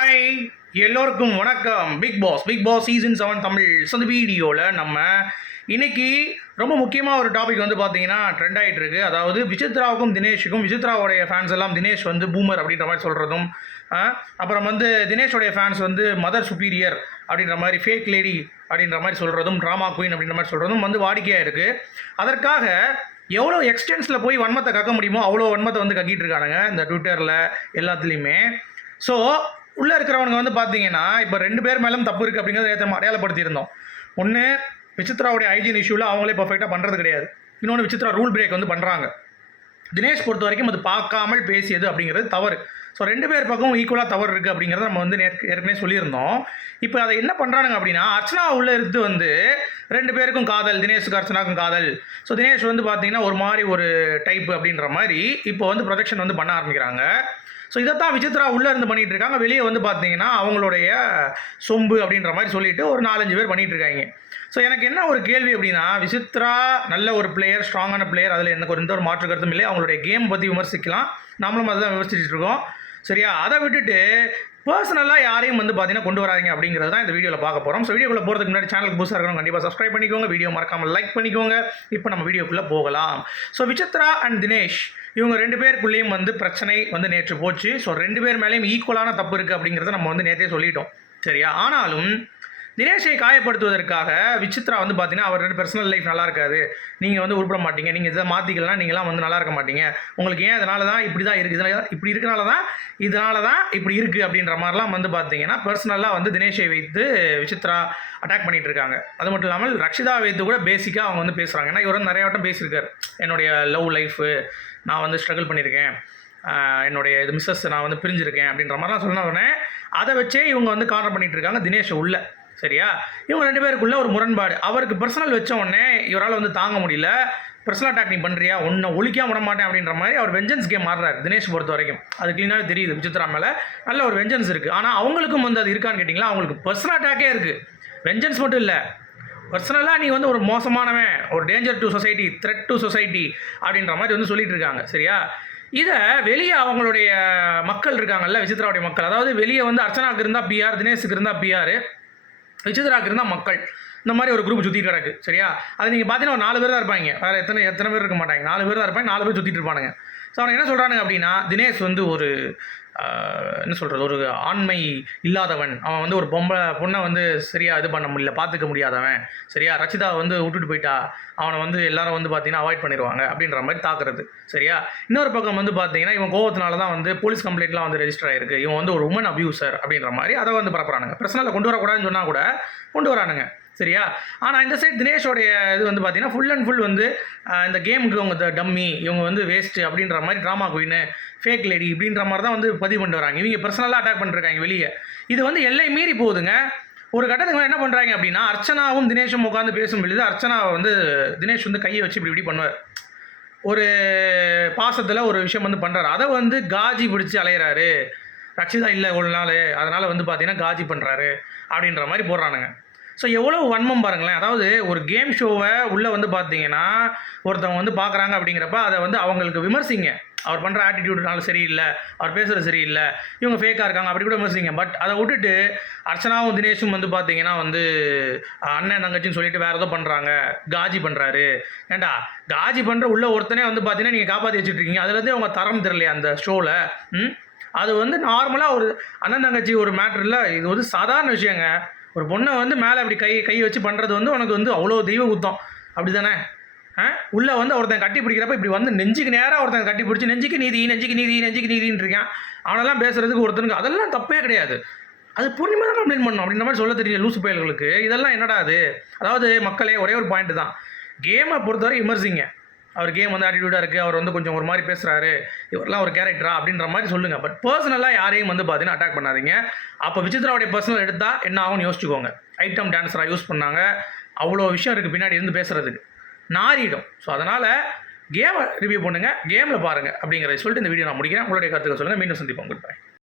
Hi எல்லோருக்கும் வணக்கம். Bigg Boss Bigg Boss season seven Tamil so வீடியோவில் நம்ம இன்னைக்கு ரொம்ப முக்கியமாக ஒரு டாபிக் வந்து பார்த்தீங்கன்னா ட்ரெண்ட் ஆகிட்டு இருக்கு. அதாவது விசித்ராவுக்கும் தினேஷுக்கும் விசித்ராவுடைய ஃபேன்ஸ் எல்லாம் தினேஷ் வந்து பூமர் அப்படின்ற மாதிரி சொல்கிறதும் அப்புறம் வந்து தினேஷோடைய ஃபேன்ஸ் வந்து மதர் சுப்பீரியர் அப்படின்ற மாதிரி ஃபேக் லேடி அப்படின்ற மாதிரி சொல்கிறதும் ட்ராமா குயின் அப்படின்ற மாதிரி சொல்கிறதும் வந்து வாடிக்கையாக இருக்குது அதற்காக எவ்வளோ எக்ஸ்டென்ஸில் போய் வன்மத்தை கக்க முடியுமோ அவ்வளோ வன்மத்தை வந்து கக்கிட்டு இருக்கானுங்க இந்த ட்விட்டரில் எல்லாத்துலேயுமே. ஸோ உள்ளே இருக்கிறவங்க வந்து பார்த்தீங்கன்னா இப்போ ரெண்டு பேர் மேலும் தப்பு இருக்குது அப்படிங்கிறத ஏற்ற அடையாளப்படுத்தியிருந்தோம். ஒன்று விசித்ராவுடைய ஹைஜீன் இஷ்யூவில் அவங்களே பர்ஃபெக்டாக பண்ணுறது கிடையாது. இன்னொன்று விசித்ரா ரூல் பிரேக் வந்து பண்ணுறாங்க தினேஷ் பொறுத்த வரைக்கும் அது பார்க்காமல் பேசியது அப்படிங்கிறது தவறு. ஸோ ரெண்டு பேர் பக்கம் ஈக்குவலாக தவறு இருக்குது அப்படிங்கிறத நம்ம வந்து ஏற்கனவே சொல்லியிருந்தோம். இப்போ அதை என்ன பண்ணுறானுங்க அப்படின்னா அர்ச்சனா உள்ளே இருந்து வந்து ரெண்டு பேருக்கும் காதல் தினேஷுக்கு அர்ச்சனாக்கும் காதல். ஸோ தினேஷ் வந்து பார்த்தீங்கன்னா ஒரு மாதிரி ஒரு டைப் அப்படின்ற மாதிரி இப்போ வந்து ப்ரொஜெக்ஷன் வந்து பண்ண ஆரம்பிக்கிறாங்க. ஸோ இதைத்தான் விசித்ரா உள்ளே இருந்து பண்ணிகிட்டு இருக்காங்க. வெளியே வந்து பார்த்தீங்கன்னா அவங்களுடைய சொம்பு அப்படின்ற மாதிரி சொல்லிட்டு ஒரு நாலஞ்சு பேர் பண்ணிகிட்டு இருக்காங்க. ஸோ எனக்கு என்ன ஒரு கேள்வி அப்படின்னா விசித்ரா நல்ல ஒரு பிளேயர் ஸ்ட்ராங்கான பிளேயர் அதில் எந்த ஒரு எந்த ஒரு மாற்று கருத்தும் இல்லை. அவங்களுடைய கேம் பற்றி விமர்சிக்கலாம். நம்மளும் அதுதான் விமர்சிச்சுட்டு இருக்கோம். சரியா? அதை விட்டுட்டு பர்சனலாக யாரையும் வந்து பார்த்தீங்கன்னா கொண்டு வராதிங்க அப்படிங்கிறது தான் இந்த வீடியோவில் பார்க்க போகிறோம் ஸோ வீடியோக்குள்ளே போகிறதுக்கு முன்னாடி சேனலுக்கு புதுசாக இருக்கணும் கண்டிப்பாக சப்ஸ்கிரைப் பண்ணிக்கோங்க. வீடியோ மறக்காமல் லைக் பண்ணிக்கோங்க. இப்போ நம்ம வீடியோக்குள்ளே போகலாம். ஸோ விசித்ரா அண்ட் தினேஷ் இவங்க ரெண்டு பேருக்குள்ளேயும் வந்து பிரச்சனை வந்து நேற்று போச்சு. ஸோ ரெண்டு பேர் மேலேயும் ஈக்குவலான தப்பு இருக்குது அப்படிங்கிறத நம்ம வந்து நேற்றே சொல்லிட்டோம். சரியா? ஆனாலும் தினேஷை காயப்படுத்துவதற்காக விசித்ரா வந்து பார்த்தீங்கன்னா அவர் ரெண்டு பர்சனல் லைஃப் நல்லா இருக்காது நீங்கள் வந்து உருப்பட மாட்டீங்க. நீங்கள் இதை மாற்றிக்கலாம் நீங்களாம் வந்து நல்லா இருக்க மாட்டீங்க. உங்களுக்கு ஏன் இதனால தான் இப்படி தான் இருக்குது இதனால இப்படி இருக்கனால தான் இதனால தான் இப்படி இருக்குது அப்படின்ற மாதிரிலாம் வந்து பார்த்தீங்கன்னா பர்சனலாக வந்து தினேஷை வைத்து விசித்ரா அட்டாக் பண்ணிகிட்டு இருக்காங்க அது மட்டும் இல்லாமல் ரக்ஷிதா வைத்து கூட பேசிக்காக அவங்க வந்து பேசுகிறாங்க ஏன்னா இவர் வந்து நிறைய வட்டம் பேசியிருக்கார். என்னுடைய லவ் லைஃபு நான் வந்து ஸ்ட்ரகிள் பண்ணியிருக்கேன். என்னுடைய இது மிஸ்ஸஸ் நான் வந்து பிரிஞ்சிருக்கேன் அப்படின்ற மாதிரிலாம் சொன்ன உடனே அதை வச்சே இவங்க வந்து கார்டர் பண்ணிகிட்டு இருக்காங்க தினேஷ் உள்ள. சரியா? இவங்க ரெண்டு பேருக்குள்ள ஒரு முரண்பாடு. அவருக்கு பர்சனல் வச்ச உடனே இவரால் வந்து தாங்க முடியல. பர்சனல் அட்டாக் நீ பண்ணுறியா உன்னை ஒழிக்காம விட மாட்டேன் அப்படின்ற மாதிரி அவர் வெஞ்சன்ஸ் கேம் ஆடுறாரு தினேஷ் பொறுத்த வரைக்கும் அது க்ளீனாகவே தெரியுது விசித்ரா மேலே. நல்ல ஒரு வெஞ்சன்ஸ் இருக்குது ஆனால் அவங்களுக்கும் வந்து அது இருக்கான்னு கேட்டிங்களா? அவங்களுக்கு பர்சனல் அட்டாக்கே இருக்குது வெஞ்சன்ஸ் மட்டும் இல்லை. பர்சனலாக நீ வந்து ஒரு மோசமானவன் ஒரு danger to society threat to society அப்படின்ற மாதிரி வந்து சொல்லிட்டு இருக்காங்க சரியா? இதை வெளியே அவங்களுடைய மக்கள் இருக்காங்கல்ல விசித்ராவுடைய மக்கள். அதாவது வெளியே வந்து அர்ச்சனாவுக்கு இருந்தால் பிஆர் தினேஷுக்கு இருந்தால் பிஆர் விசித்ராவுக்கு இருந்தால் மக்கள். இந்த மாதிரி ஒரு குரூப் சுற்றிட்டு கிடக்கு சரியா? அது நீங்கள் பார்த்தீங்கன்னா ஒரு நாலு பேர் தான் இருப்பாங்க. வேறு எத்தனை எத்தனை பேர் இருக்க மாட்டாங்க. நாலு பேர் தான் இருப்பாங்க நாலு பேர் சுற்றிட்டு இருப்பானுங்க. ஸோ அவனுக்கு என்ன சொல்கிறானுங்க அப்படின்னா தினேஷ் வந்து ஒரு என்ன சொல்கிறது ஒரு ஆண்மை இல்லாதவன். அவன் வந்து ஒரு பொம்பளை பொண்ணை வந்து சரியாக இது பண்ண முடியல பார்த்துக்க முடியாதவன். சரியா? ரச்சிதா வந்து விட்டுட்டு போயிட்டா. அவனை வந்து எல்லாரும் வந்து பார்த்தீங்கன்னா அவாய்ட் பண்ணிடுவாங்க அப்படின்ற மாதிரி தாக்குறது. சரியா? இன்னொரு பக்கம் வந்து பார்த்தீங்கன்னா இவன் கோவத்தினால தான் வந்து போலீஸ் கம்ப்ளைண்ட்லாம் வந்து ரெஜிஸ்டர் ஆயிருக்கு. இவன் வந்து ஒரு உமன் அபியூசர் அப்படின்ற மாதிரி அதை வந்து பரப்புறானுங்க. பிரச்சனையில் கொண்டு வரக்கூடாதுன்னு சொன்னால் கூட கொண்டு வரானுங்க. சரியா? ஆனால் இந்த சைடு தினேஷோடைய இது வந்து பார்த்தீங்கன்னா ஃபுல் அண்ட் ஃபுல் வந்து இந்த கேமுக்கு இவங்க டம்மி இவங்க வந்து வேஸ்ட்டு அப்படின்ற மாதிரி ட்ராமா குயின் ஃபேக் லேடி இப்படின்ற மாதிரி தான் வந்து பதிவு பண்ணிட்டு வராங்க. இவங்க பர்சனலாக அட்டாக் பண்ணிருக்காங்க வெளியே. இது வந்து எல்லை மீறி போகுதுங்க. ஒரு கட்டத்துக்கு என்ன பண்ணுறாங்க அப்படின்னா அர்ச்சனாவும் தினேஷும் உட்காந்து பேசும் பொழுது அர்ச்சனாவை வந்து தினேஷ் வந்து கையை வச்சு இப்படி இப்படி பண்ணுவார். ஒரு பாசத்தில் ஒரு விஷயம் வந்து பண்ணுறாரு அதை வந்து காஜி பிடிச்சி அலையிறாரு. ரக்ஷிதா இல்லை ஒரு நாள். அதனால் வந்து பார்த்தீங்கன்னா காஜி பண்ணுறாரு அப்படின்ற மாதிரி போடுறானுங்க. ஸோ எவ்வளோ வன்மம் பாருங்களேன். அதாவது ஒரு கேம் ஷோவை உள்ளே வந்து பார்த்தீங்கன்னா ஒருத்தவங்க வந்து பார்க்குறாங்க அப்படிங்கிறப்ப அதை வந்து அவங்களுக்கு விமர்சிங்க. அவர் பண்ணுற ஆட்டிடியூட்னால சரியில்லை அவர் பேசுகிறது சரியில்லை இவங்க ஃபேக்காக இருக்காங்க அப்படி கூட விமர்சிங்க. பட் அதை விட்டுட்டு அர்ச்சனாவும் தினேஷும் வந்து பார்த்தீங்கன்னா வந்து அண்ணன் தங்கச்சின்னு சொல்லிட்டு வேறு ஏதோ பண்ணுறாங்க காஜி பண்ணுறாரு ஏண்டா காஜி பண்ணுற உள்ள ஒருத்தனே வந்து பார்த்தீங்கன்னா நீங்கள் காப்பாற்றி வச்சுட்டு இருக்கீங்க அதுலேருந்தே அவங்க தரம் தெரியலையா அந்த ஷோவில் அது வந்து நார்மலாக ஒரு அண்ணன் தங்கச்சி ஒரு மேட்டரில் இது வந்து சாதாரண விஷயங்க. ஒரு பொண்ணை வந்து மேலே அப்படி கை கை வச்சு பண்ணுறது வந்து உனக்கு வந்து அவ்வளோ தெய்வ குத்தம். அப்படி தானே ஆ? உள்ளே வந்து ஒருத்தன் கட்டி பிடிக்கிறப்ப இப்படி வந்து நெஞ்சுக்கு நேராக ஒருத்தன் கட்டி பிடிச்சி நெஞ்சுக்கு நீதி நெஞ்சுக்கு நீதி நெஞ்சுக்கு நீதின்னு இருக்கான். அவனெல்லாம் பேசுகிறதுக்கு ஒருத்தனுக்கு அதெல்லாம் தப்பே கிடையாது. அது பூர்ணிமா தான் கம்ப்ளைண்ட் பண்ணணும். அப்படின்ற மாதிரி சொல்ல தெரியல லூசு பயல்களுக்கு. இதெல்லாம் என்னடா அது? அதாவது மக்களே ஒரே ஒரு பாயிண்ட் தான். கேமை பொறுத்தவரை விமர்சிங்க. அவர் கேம் வந்து ஆட்டிடியூடாக இருக்குது அவர் வந்து கொஞ்சம் ஒரு மாதிரி பேசுகிறாரு இவரெல்லாம் ஒரு கேரக்டரா அப்படின்ற மாதிரி சொல்லுங்கள் பட் பர்சனலாக யாரையும் வந்து பார்த்தீங்கன்னா அட்டாக் பண்ணாதீங்க. அப்போ விசித்ராவுடைய பர்சனல் எடுத்தால் என்ன ஆகும்னு யோசிச்சுக்கோங்க. ஐட்டம் டான்ஸராக யூஸ் பண்ணாங்க. அவ்வளோ விஷயம் இருக்குது பின்னாடி இருந்து பேசுகிறதுக்கு நாரிடும். ஸோ அதனால் கேமை ரிவ்யூ பண்ணுங்கள் கேமில் பாருங்கள் அப்படிங்கிறத சொல்லிட்டு இந்த வீடியோ நான் முடிக்கிறேன். உங்களுடைய கருத்துக்கள் சொல்லுங்கள் மீண்டும் சந்திப்போம். Good bye